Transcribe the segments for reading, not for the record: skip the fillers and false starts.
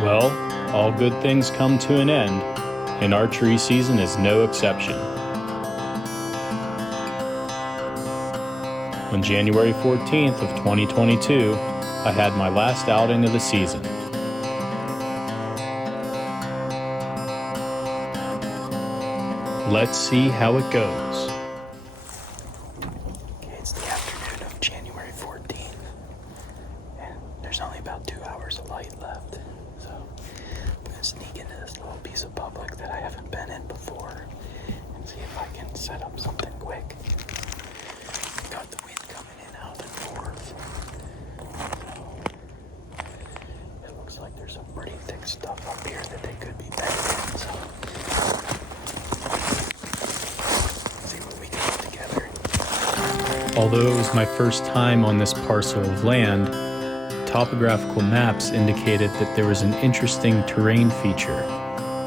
Well, all good things come to an end, and archery season is no exception. On January 14th of 2022, I had my last outing of the season. Let's see how it goes. Okay, it's the afternoon of January 14th, and there's only about 2 hours of light left. So I'm going to sneak into this little piece of public that I haven't been in before and see if I can set up something quick. Got the wind coming in out of the north. So it looks like there's some pretty thick stuff up here that they could be bedding in. So see what we can put together. Although it was my first time on this parcel of land, topographical maps indicated that there was an interesting terrain feature.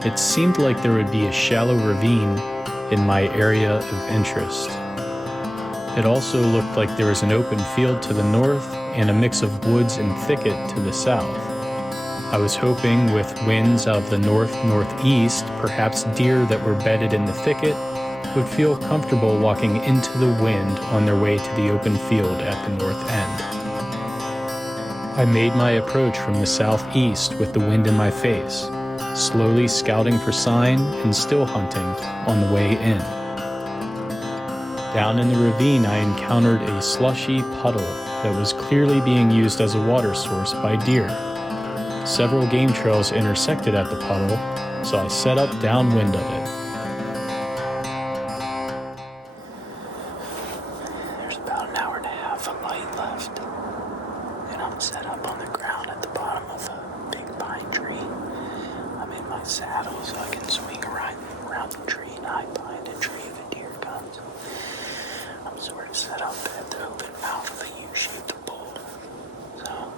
It seemed like there would be a shallow ravine in my area of interest. It also looked like there was an open field to the north and a mix of woods and thicket to the south. I was hoping with winds out of the north-northeast, perhaps deer that were bedded in the thicket would feel comfortable walking into the wind on their way to the open field at the north end. I made my approach from the southeast with the wind in my face, slowly scouting for sign and still hunting on the way in. Down in the ravine, I encountered a slushy puddle that was clearly being used as a water source by deer. Several game trails intersected at the puddle, so I set up downwind of it. There's about an hour and a half of light left, and I'm set up on the ground at the bottom of a big pine tree. I'm in my saddle so I can swing around the tree and hide behind a tree if a deer comes. I'm sort of set up at the open mouth of a U-shaped bowl, so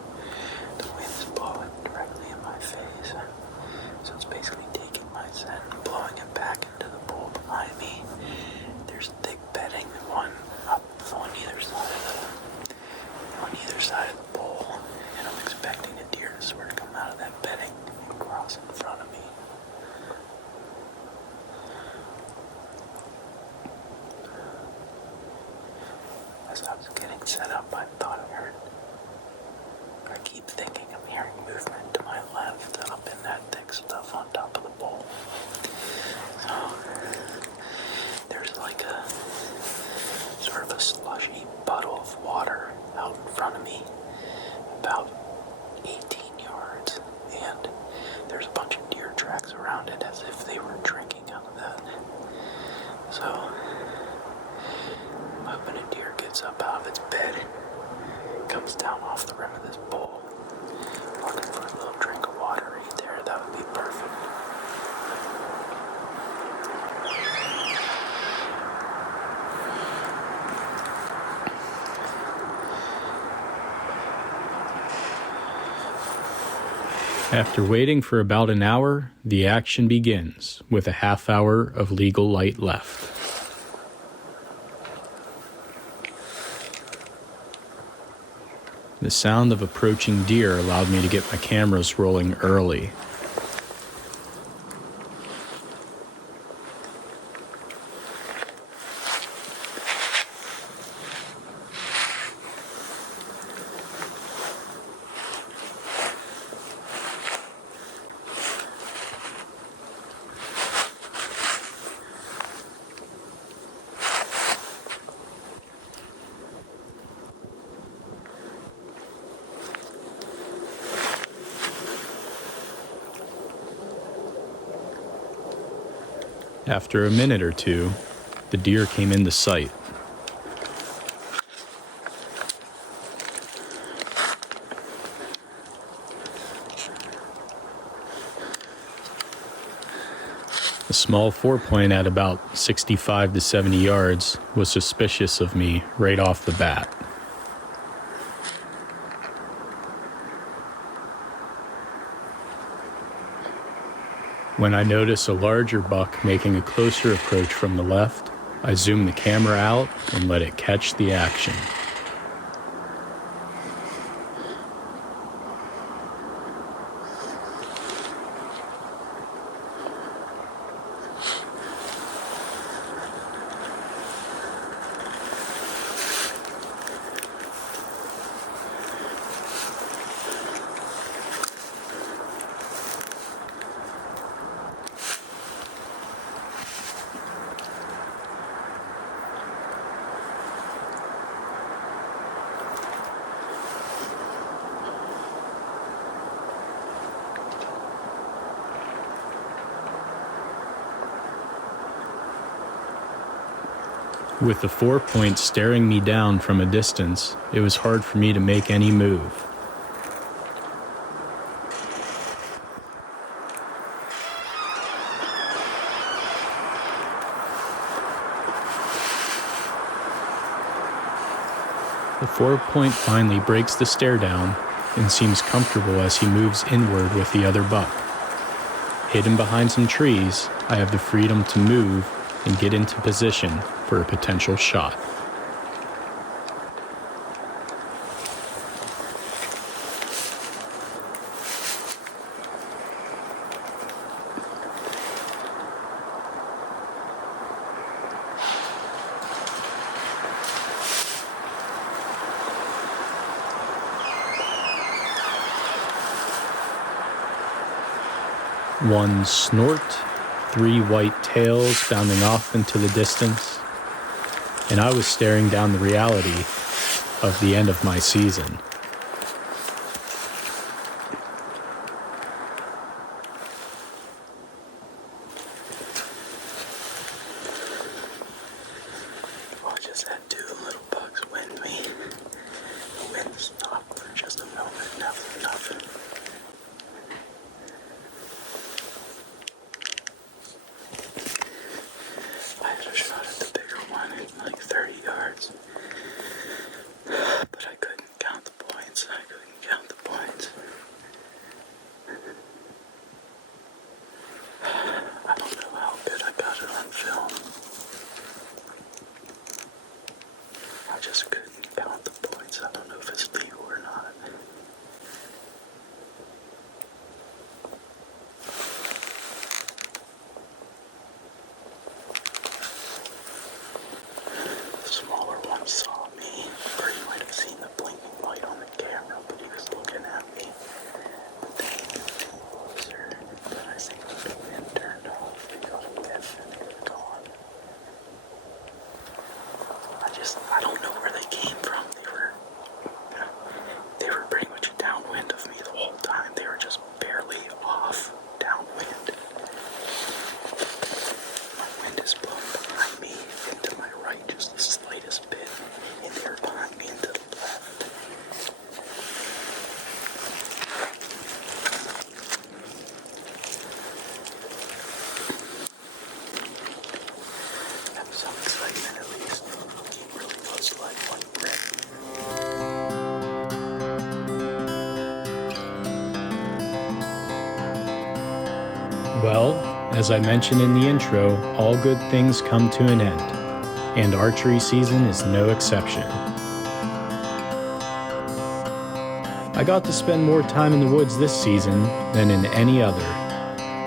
the wind's blowing directly in my face. So it's basically taking my scent and blowing it back into the bowl behind me. There's thick bedding, one up on either side of the bowl, and I'm expecting a deer to sort of come out of that bedding and cross in front of me. As I was getting set up, I thought I keep thinking I'm hearing movement to my left up in that thick stuff on top of the bowl. So there's like a sort of a slushy puddle of water out in front of me, about 18 yards, and there's a bunch of deer tracks around it as if they were drinking out of that. So I'm hoping a deer gets up out of its bed, comes down off the rim of this bowl, looking for a little drink of water right there. That would be perfect. After waiting for about an hour, the action begins, with a half hour of legal light left. The sound of approaching deer allowed me to get my cameras rolling early. After a minute or two, the deer came into sight. A small 4-point at about 65 to 70 yards was suspicious of me right off the bat. When I notice a larger buck making a closer approach from the left, I zoom the camera out and let it catch the action. With the 4-point staring me down from a distance, it was hard for me to make any move. The 4-point finally breaks the stare down and seems comfortable as he moves inward with the other buck. Hidden behind some trees, I have the freedom to move and get into position for a potential shot. One snort, 3 white tails bounding off into the distance, and I was staring down the reality of the end of my season. I just had 2 little bucks wind me. The wind stopped for just a moment, nothing. I had a shot at the bigger one in like 30 yards, but I couldn't count the points. I don't know how good I got it on film. I just couldn't count the points. I don't know if it's legal or not. The smaller one saw me, or he might have seen the blinking light on the camera, but he was looking at me. But then he came closer, but I think the wind turned off. He got a whiff and it was gone. I don't know where they came from. They were pretty much downwind of me the whole time. They were just barely off downwind. My wind is blowing behind me and to my right just the slightest bit, and they were behind me and to the left. Have some excitement at least. It really was like one rip. Well, as I mentioned in the intro, all good things come to an end, and archery season is no exception. I got to spend more time in the woods this season than in any other,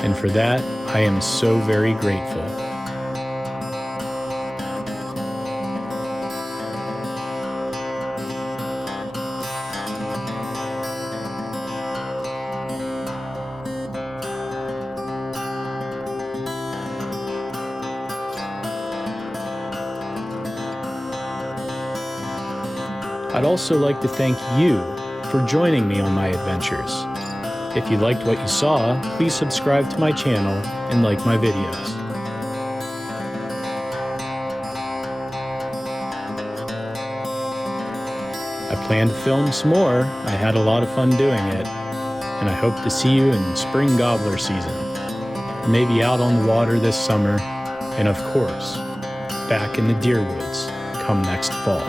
and for that, I am so very grateful. I'd also like to thank you for joining me on my adventures. If you liked what you saw, please subscribe to my channel and like my videos. I plan to film some more. I had a lot of fun doing it, and I hope to see you in spring gobbler season, or maybe out on the water this summer, and of course, back in the deer woods come next fall.